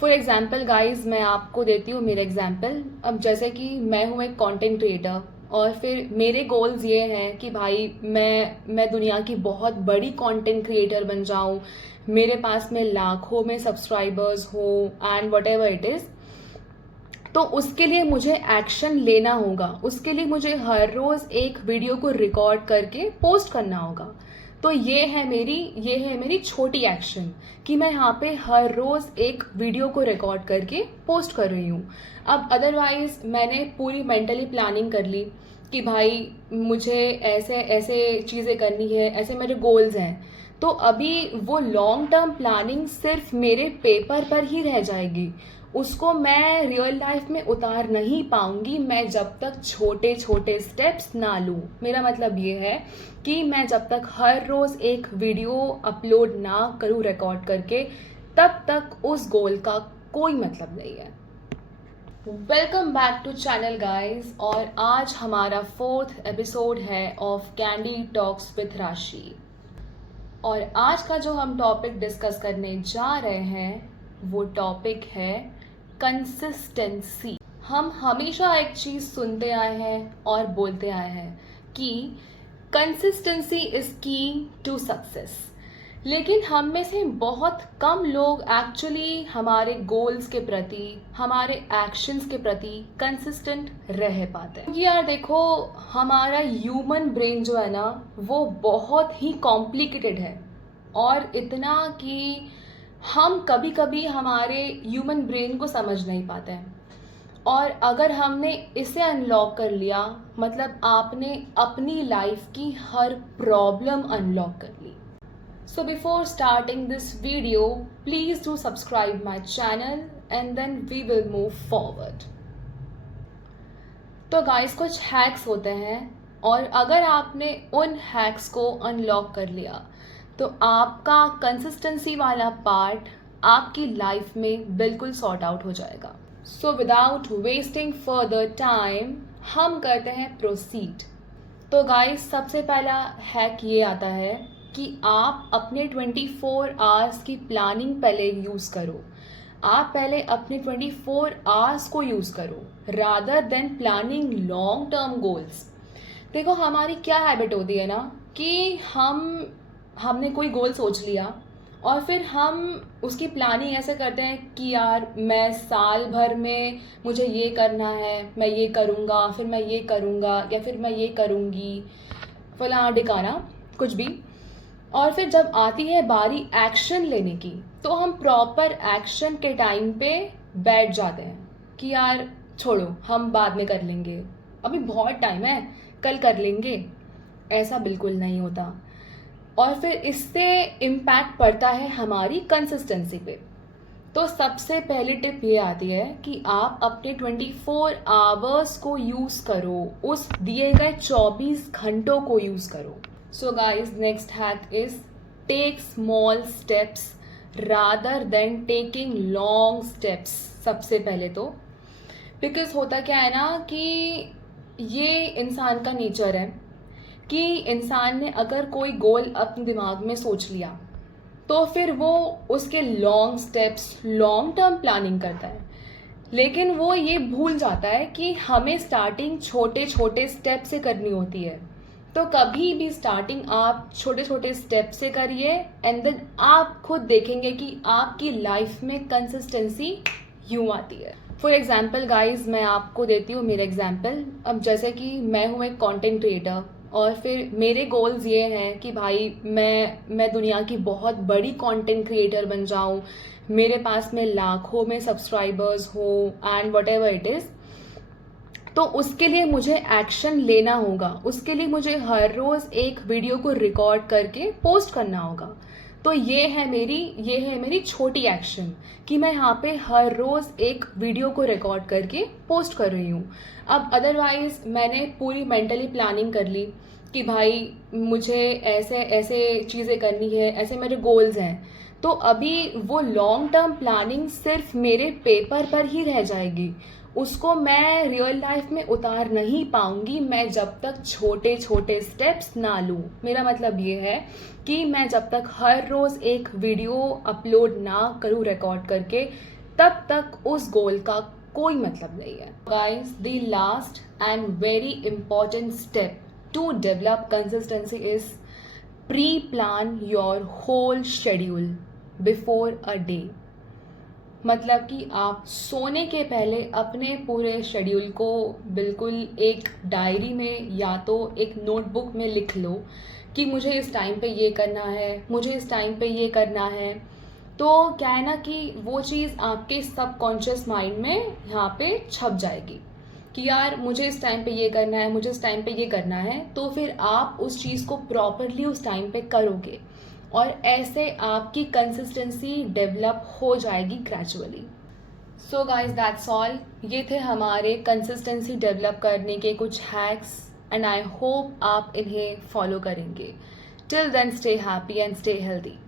For example guys मैं आपको देती हूँ मेरा एग्ज़ाम्पल। अब जैसे कि मैं हूँ एक कंटेंट क्रिएटर और फिर मेरे गोल्स ये हैं कि भाई मैं दुनिया की बहुत बड़ी कंटेंट क्रिएटर बन जाऊँ, मेरे पास में लाखों में सब्सक्राइबर्स हो and what ever it is. तो उसके लिए मुझे एक्शन लेना होगा, उसके लिए मुझे हर रोज़ एक वीडियो को रिकॉर्ड करके पोस्ट करना होगा। तो ये है मेरी छोटी एक्शन कि मैं यहाँ पे हर रोज़ एक वीडियो को रिकॉर्ड करके पोस्ट कर रही हूँ। अब अदरवाइज़ मैंने पूरी मेंटली प्लानिंग कर ली कि भाई मुझे ऐसे ऐसे चीज़ें करनी है, ऐसे मेरे गोल्स हैं। तो अभी वो लॉन्ग टर्म प्लानिंग सिर्फ मेरे पेपर पर ही रह जाएगी, उसको मैं रियल लाइफ में उतार नहीं पाऊंगी मैं जब तक छोटे छोटे स्टेप्स ना लूँ। मेरा मतलब ये है कि मैं जब तक हर रोज़ एक वीडियो अपलोड ना करूँ रिकॉर्ड करके, तब तक उस गोल का कोई मतलब नहीं है। Welcome back to channel guys, और आज हमारा 4th एपिसोड है ऑफ कैंडी टॉक्स विथ राशि। और आज का जो हम टॉपिक डिस्कस करने जा रहे हैं वो टॉपिक है कंसिस्टेंसी। हम हमेशा एक चीज़ सुनते आए हैं और बोलते आए हैं कि कंसिस्टेंसी इज़ की टू सक्सेस, लेकिन हम में से बहुत कम लोग एक्चुअली हमारे गोल्स के प्रति, हमारे एक्शंस के प्रति कंसिस्टेंट रह पाते हैं। क्योंकि यार देखो, हमारा ह्यूमन ब्रेन जो है ना वो बहुत ही कॉम्प्लिकेटेड है, और इतना कि हम कभी कभी हमारे ह्यूमन ब्रेन को समझ नहीं पाते हैं। और अगर हमने इसे अनलॉक कर लिया, मतलब आपने अपनी लाइफ की हर प्रॉब्लम अनलॉक कर ली। So before starting this video, please do subscribe my channel and then we will move forward. तो गाइस कुछ हैक्स होते हैं, और अगर आपने उन हैक्स को अनलॉक कर लिया तो आपका कंसिस्टेंसी वाला पार्ट आपकी लाइफ में बिल्कुल सॉर्ट आउट हो जाएगा। So without wasting further time हम करते हैं प्रोसीड। तो गाइस सबसे पहला हैक ये आता है कि आप अपने 24 आवर्स की प्लानिंग पहले यूज़ करो। आप पहले अपने 24 आवर्स को यूज़ करो rather than planning long term goals. देखो हमारी क्या हैबिट होती है ना कि हमने कोई गोल सोच लिया और फिर हम उसकी प्लानिंग ऐसे करते हैं कि यार मैं साल भर में मुझे ये करना है, मैं ये करूँगा, फिर मैं ये करूँगा, या फिर मैं ये करूँगी, फलाना ढिकाना कुछ भी। और फिर जब आती है बारी एक्शन लेने की तो हम प्रॉपर एक्शन के टाइम पे बैठ जाते हैं कि यार छोड़ो, हम बाद में कर लेंगे, अभी बहुत टाइम है, कल कर लेंगे। ऐसा बिल्कुल नहीं होता, और फिर इससे इम्पैक्ट पड़ता है हमारी कंसिस्टेंसी पे। तो सबसे पहली टिप ये आती है कि आप अपने 24 आवर्स को यूज़ करो, उस दिए गए 24 घंटों को यूज़ करो। So guys, next hack is take small steps rather than taking long steps। सबसे पहले तो बिकॉज होता क्या है ना कि ये इंसान का नेचर है कि इंसान ने अगर कोई गोल अपने दिमाग में सोच लिया तो फिर वो उसके long steps, long term planning करता है, लेकिन वो ये भूल जाता है कि हमें स्टार्टिंग छोटे छोटे स्टेप से करनी होती है। तो कभी भी स्टार्टिंग आप छोटे छोटे स्टेप से करिए एंड देन आप खुद देखेंगे कि आपकी लाइफ में कंसिस्टेंसी यूँ आती है। फॉर एग्ज़ाम्पल गाइज मैं आपको देती हूँ मेरा एग्ज़ाम्पल। अब जैसे कि मैं हूँ एक कंटेंट क्रिएटर और फिर मेरे गोल्स ये हैं कि भाई मैं दुनिया की बहुत बड़ी कंटेंट क्रिएटर बन जाऊँ, मेरे पास में लाखों में सब्सक्राइबर्स हो and what ever it is. तो उसके लिए मुझे एक्शन लेना होगा, उसके लिए मुझे हर रोज़ एक वीडियो को रिकॉर्ड करके पोस्ट करना होगा। तो ये है मेरी छोटी एक्शन कि मैं यहाँ पे हर रोज़ एक वीडियो को रिकॉर्ड करके पोस्ट कर रही हूँ। अब अदरवाइज़ मैंने पूरी मेंटली प्लानिंग कर ली कि भाई मुझे ऐसे ऐसे चीज़ें करनी है, ऐसे मेरे गोल्स हैं। तो अभी वो लॉन्ग टर्म प्लानिंग सिर्फ मेरे पेपर पर ही रह जाएगी, उसको मैं रियल लाइफ में उतार नहीं पाऊंगी मैं जब तक छोटे छोटे स्टेप्स ना लूँ। मेरा मतलब ये है कि मैं जब तक हर रोज़ एक वीडियो अपलोड ना करूँ रिकॉर्ड करके, तब तक उस गोल का कोई मतलब नहीं है। Guys, the last and very important step to develop consistency is pre plan your whole schedule before a day. मतलब कि आप सोने के पहले अपने पूरे शेड्यूल को बिल्कुल एक डायरी में या तो एक नोटबुक में लिख लो कि मुझे इस टाइम पे ये करना है, मुझे इस टाइम पे ये करना है। तो क्या है ना कि वो चीज़ आपके सबकॉन्शियस माइंड में यहाँ पे छप जाएगी कि यार मुझे इस टाइम पे ये करना है, मुझे इस टाइम पे ये करना है। तो फिर आप उस चीज़ को प्रॉपरली उस टाइम पे करोगे और ऐसे आपकी कंसिस्टेंसी डेवलप हो जाएगी gradually. So guys, that's all. ये थे हमारे कंसिस्टेंसी डेवलप करने के कुछ हैक्स एंड आई होप आप इन्हें फॉलो करेंगे। Till then, stay happy and stay healthy.